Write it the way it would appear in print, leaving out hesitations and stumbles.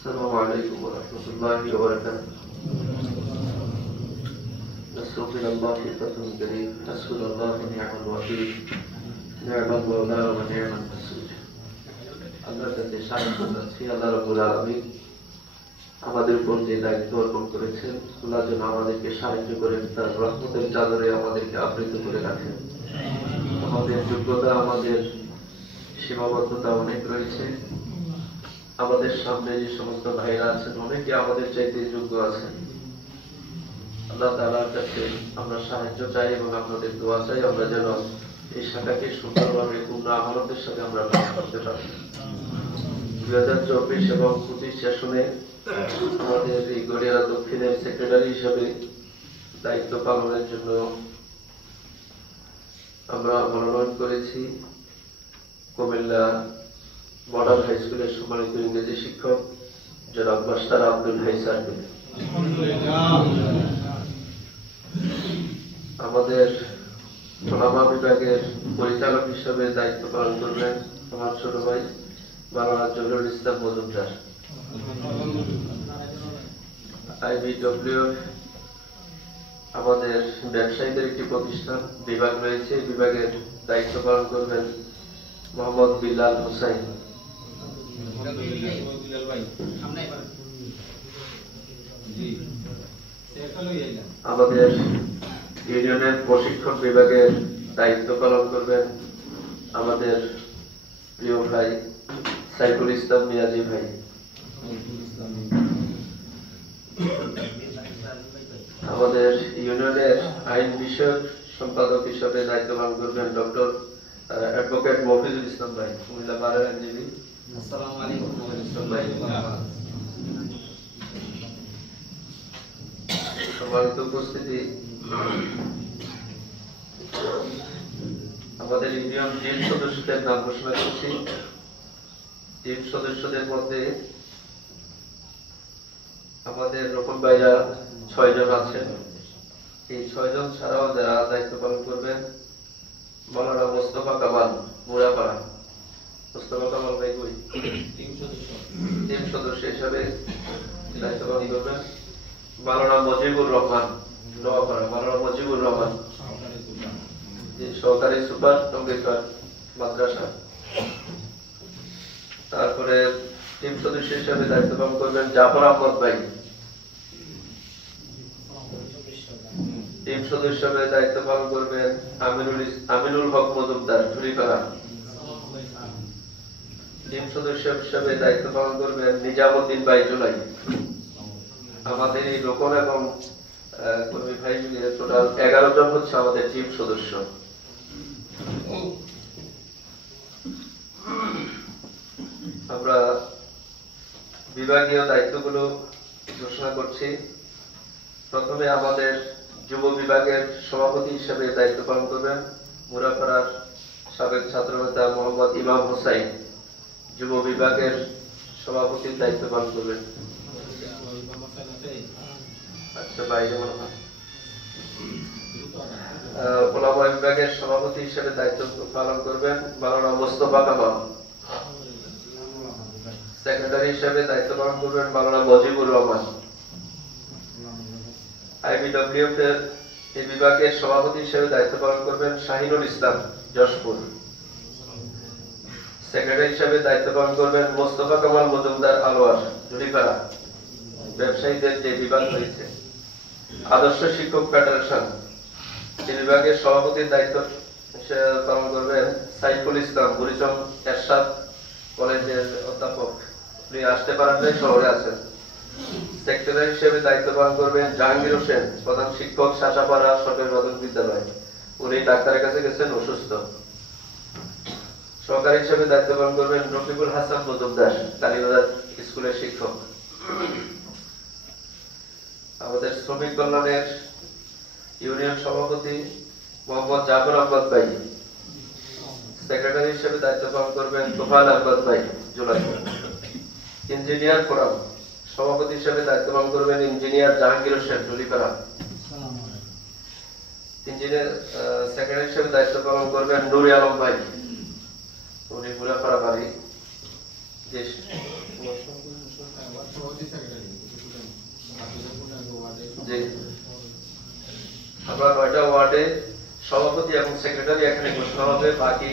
السلام عليكم ورحمة الله وبركاته. نسأل الله فتح كريم، حسبنا الله ونعم الوكيل، نعم المولى ونعم النصير. আল্লাহর কাছে সাহায্য চাচ্ছি। আল্লাহ রাব্বুল আলামিন আমাদের উপর যে দায়িত্ব অর্পণ করেছেন, আল্লাহ যেন আমাদেরকে সাহায্য করেন, তার রহমতের চাদরে আমাদেরকে আবৃত করে রাখেন। আমাদের যোগ্যতা, আমাদের সীমাবদ্ধতা অনেক রয়েছে। আমাদের সামনে যে সমস্ত ভাইরা আছেন, অনেকে আমাদের চাইতে যোগ্য আছেন। আল্লাহ তাআলার কাছে আমরা সাহায্য চাই এবং আপনাদের দোয়া চাই, আমরা যেন এই শাখাকে সুন্দরভাবে পূর্ণ আমানতের সাথে আমরা পালন করতে পারি। 2024 এবং 25 সেশনে আমাদের এই গড়িয়ারা দক্ষিণের সেক্রেটারি হিসেবে দায়িত্ব পালনের জন্য আমরা মনোনয়ন করেছি কুমিল্লা মডেল হাই স্কুলের সম্মানিত ইংরেজি শিক্ষক জনাব মাস্টার আব্দুল হাই স্যারকে। আমাদের ওলামা বিভাগের পরিচালক হিসেবে দায়িত্ব পালন করবেন আমার ছোট ভাই মাওলানা জহুরুল ইসলাম মজুমদার। IBW আমাদের ব্যবসায়ীদের একটি প্রতিষ্ঠান বিভাগ রয়েছে, বিভাগের দায়িত্ব পালন করবেন মোহাম্মদ বিলাল হোসাইন। আমাদের ইউনিয়নের প্রশিক্ষণ বিভাগের দায়িত্ব পালন করবেন আমাদের প্রিয় ভাই সাইফুল ইসলাম মিয়াজি ভাই। আমাদের ইউনিয়নের আইন বিষয়ক সম্পাদক হিসেবে দায়িত্ব পালন করবেন ডক্টর অ্যাডভোকেট মফিজুল ইসলাম ভাই, কুমিল্লা বারের আইনজীবী। আসসালামু আলাইকুম ভাই। সম্মানিত উপস্থিতি, আমাদের ইউনিয়ন টিম সদস্যদের নাম ঘোষণা করছি। টিম সদস্যদের মধ্যে আমাদের রকম ভাইরা 6 জন আছেন। এই 6 জন ছাড়াও যারা দায়িত্ব পালন করবেন মাওলানা মোস্তফা কামাল মুরাপাড়া। মোস্তফা কামাল ভাই কই? টিম সদস্য হিসাবে দায়িত্ব পালন করবেন মাওলানা মজিবুর রহমান নোয়াপাড়া। মাওলানা মজিবুর রহমান সহকারী সুপার টঙ্গিরপাড় মাদ্রাসা। তারপরে টিম সদস্য হিসাবে দায়িত্ব পালন করবেন জাফর আহমদ ভাই। টিম সদস্য হিসাবে দায়িত্ব পালন করবেন আমিনুল হক মজুমদার ঝুড়িপাড়া। টিম সদস্য হিসাবে দায়িত্ব পালন করবেন নিজামুদ্দিন ভাই জুলাই। আমাদের এই লোকন এবং কর্মী ভাই মিলে টোটাল 11 জন হচ্ছে আমাদের টিম সদস্য। আমরা বিভাগীয় দায়িত্বগুলো ঘোষণা করছি। প্রথমে আমাদের যুব বিভাগের সভাপতি হিসেবে দায়িত্ব পালন করবেন মুরাপাড়ার সাবেক ছাত্রনেতা মোহাম্মদ ইমাম হোসাইন। যুব বিভাগের সভাপতির দায়িত্ব পালন করবেন। আচ্ছা বাইরে মনে হয়। ওলামা বিভাগের সভাপতি হিসেবে দায়িত্ব পালন করবেন মাওলানা মোস্তফা কামাল। সেক্রেটারি হিসেবে দায়িত্ব পালন করবেন মাওলানা মজিবুর রহমান। IBWF এর এই বিভাগের সভাপতি হিসেবে দায়িত্ব পালন করবেন শাহিনুল ইসলাম যশপুর। সেক্রেটারি হিসেবে দায়িত্ব পালন করবেন মোস্তফা কামাল মজুমদার আলোয়ার ঝুড়িপাড়া। ব্যবসায়ীদের যে বিভাগ রয়েছে আদর্শ শিক্ষক ফেডারেশন, এই বিভাগের সভাপতির দায়িত্ব পালন করবেন সাইফুল ইসলাম বুড়িচং এরশাদ কলেজের অধ্যাপক। উনি আসতে পারেন নাই, শহরে আছেন। সেক্রেটারি হিসেবে দায়িত্ব পালন করবেন জাহাঙ্গীর হোসেন, প্রধান শিক্ষক শাসাপাড়া সরকারি প্রাথমিক বিদ্যালয়। উনি ডাক্তারের কাছে গেছেন, অসুস্থ। সহকারী হিসেবে দায়িত্ব পালন করবেন রফিকুল হাসান মজুমদার, কালীবাজার স্কুলের শিক্ষক। আমাদের শ্রমিক কল্যাণের ইউনিয়ন সভাপতি মোহাম্মদ জাফর আহমদ ভাই। সেক্রেটারি হিসেবে দায়িত্ব পালন করবেন তোফাল আহমদ ভাই জুলাই। ইঞ্জিনিয়ার ফোরাম সভাপতি হিসেবে দায়িত্ব পালন করবেন engineer Jahangir Hossain Jhuripara. Engineer secretary হিসেবে দায়িত্ব পালন করবেন নুরি আলম ভাই, উনি মুরাপাড়া বাড়ি। যে আমরা 9টা ওয়ার্ডে সভাপতি এবং সেক্রেটারি এখানে ঘোষণা হবে, বাকি